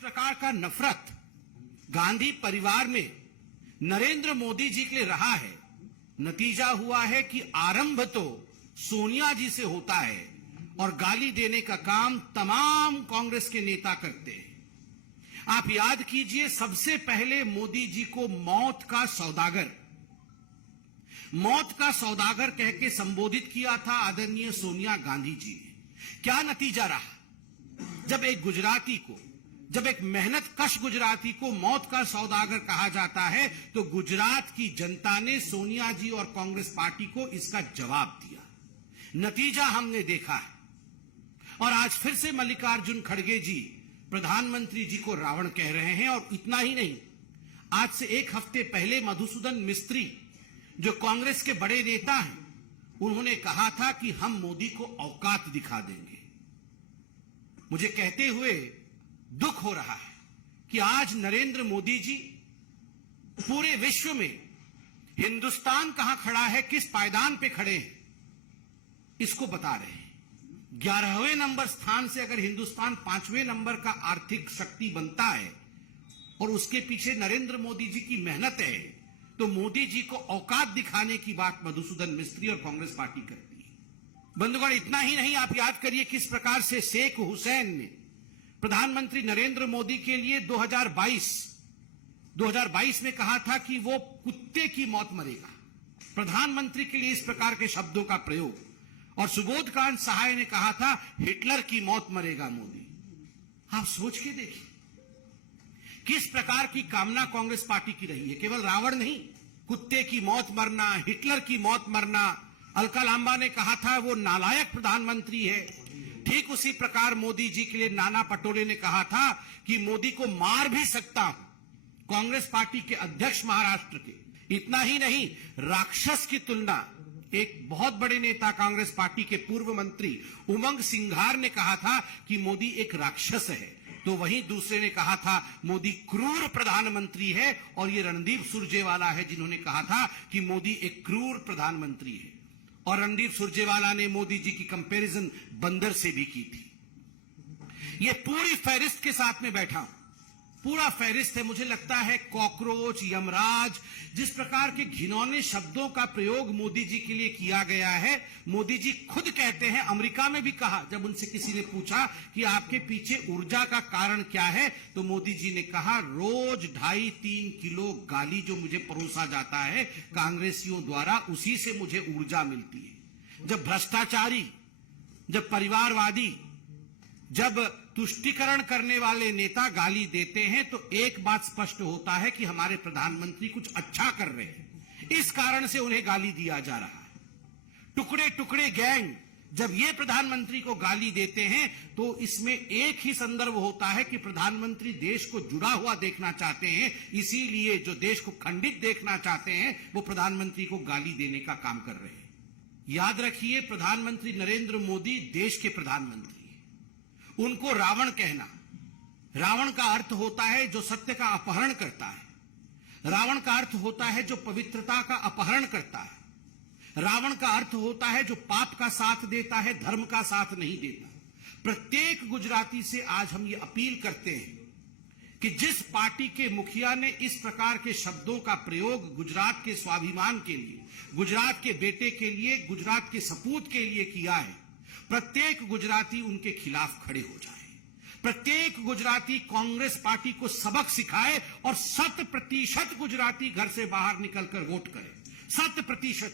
प्रकार का नफरत गांधी परिवार में नरेंद्र मोदी जी के लिए रहा है, नतीजा हुआ है कि आरंभ तो सोनिया जी से होता है और गाली देने का काम तमाम कांग्रेस के नेता करते हैं। आप याद कीजिए, सबसे पहले मोदी जी को मौत का सौदागर कह के संबोधित किया था आदरणीय सोनिया गांधी जी ने। क्या नतीजा रहा? जब एक मेहनत कश गुजराती को मौत का सौदागर कहा जाता है तो गुजरात की जनता ने सोनिया जी और कांग्रेस पार्टी को इसका जवाब दिया। नतीजा हमने देखा है। और आज फिर से मल्लिकार्जुन खड़गे जी प्रधानमंत्री जी को रावण कह रहे हैं। और इतना ही नहीं, आज से एक हफ्ते पहले मधुसूदन मिस्त्री जो कांग्रेस के बड़े नेता हैं, उन्होंने कहा था कि हम मोदी को औकात दिखा देंगे। मुझे कहते हुए दुख हो रहा है कि आज नरेंद्र मोदी जी पूरे विश्व में हिंदुस्तान कहां खड़ा है, किस पायदान पे खड़े हैं, इसको बता रहे हैं। 11वें नंबर स्थान से अगर हिंदुस्तान 5वें नंबर का आर्थिक शक्ति बनता है और उसके पीछे नरेंद्र मोदी जी की मेहनत है, तो मोदी जी को औकात दिखाने की बात मधुसूदन मिस्त्री और कांग्रेस पार्टी करती है। बंधुगण, इतना ही नहीं, आप याद करिए किस प्रकार से शेख हुसैन ने प्रधानमंत्री नरेंद्र मोदी के लिए 2022 में कहा था कि वो कुत्ते की मौत मरेगा। प्रधानमंत्री के लिए इस प्रकार के शब्दों का प्रयोग। और सुबोधकांत सहाय ने कहा था हिटलर की मौत मरेगा मोदी। आप सोच के देखिए किस प्रकार की कामना कांग्रेस पार्टी की रही है। केवल रावण नहीं, कुत्ते की मौत मरना, हिटलर की मौत मरना। अलका लांबा ने कहा था वो नालायक प्रधानमंत्री है। ठीक उसी प्रकार मोदी जी के लिए नाना पटोले ने कहा था कि मोदी को मार भी सकता हूं, कांग्रेस पार्टी के अध्यक्ष महाराष्ट्र के। इतना ही नहीं, राक्षस की तुलना एक बहुत बड़े नेता कांग्रेस पार्टी के पूर्व मंत्री उमंग सिंघार ने कहा था कि मोदी एक राक्षस है, तो वहीं दूसरे ने कहा था मोदी क्रूर प्रधानमंत्री है। और ये रणदीप सुरजेवाला है जिन्होंने कहा था कि मोदी एक क्रूर प्रधानमंत्री है। और रणदीप सुरजेवाला ने मोदी जी की कंपैरिजन बंदर से भी की थी। ये पूरी फहरिस्त के साथ में बैठा हूं, पूरा फहरिस्त है। मुझे लगता है कॉकरोच, यमराज, जिस प्रकार के घिनौने शब्दों का प्रयोग मोदी जी के लिए किया गया है, मोदी जी खुद कहते हैं, अमेरिका में भी कहा, जब उनसे किसी ने पूछा कि आपके पीछे ऊर्जा का कारण क्या है, तो मोदी जी ने कहा रोज 2.5-3 किलो गाली जो मुझे परोसा जाता है कांग्रेसियों द्वारा, उसी से मुझे ऊर्जा मिलती है। जब भ्रष्टाचारी, जब परिवारवादी, जब तुष्टीकरण करने वाले नेता गाली देते हैं तो एक बात स्पष्ट होता है कि हमारे प्रधानमंत्री कुछ अच्छा कर रहे हैं, इस कारण से उन्हें गाली दिया जा रहा है। टुकड़े टुकड़े गैंग जब ये प्रधानमंत्री को गाली देते हैं तो इसमें एक ही संदर्भ होता है कि प्रधानमंत्री देश को जुड़ा हुआ देखना चाहते हैं, इसीलिए जो देश को खंडित देखना चाहते हैं वो प्रधानमंत्री को गाली देने का काम कर रहे हैं। याद रखिए, प्रधानमंत्री नरेंद्र मोदी देश के प्रधानमंत्री, उनको रावण कहना, रावण का अर्थ होता है जो सत्य का अपहरण करता है। रावण का अर्थ होता है जो पवित्रता का अपहरण करता है। रावण का अर्थ होता है जो पाप का साथ देता है, धर्म का साथ नहीं देता। प्रत्येक गुजराती से आज हम ये अपील करते हैं कि जिस पार्टी के मुखिया ने इस प्रकार के शब्दों का प्रयोग गुजरात के स्वाभिमान के लिए, गुजरात के बेटे के लिए, गुजरात के सपूत के लिए किया है, प्रत्येक गुजराती उनके खिलाफ खड़े हो जाए। प्रत्येक गुजराती कांग्रेस पार्टी को सबक सिखाए और 100% गुजराती घर से बाहर निकलकर वोट करें। 100%।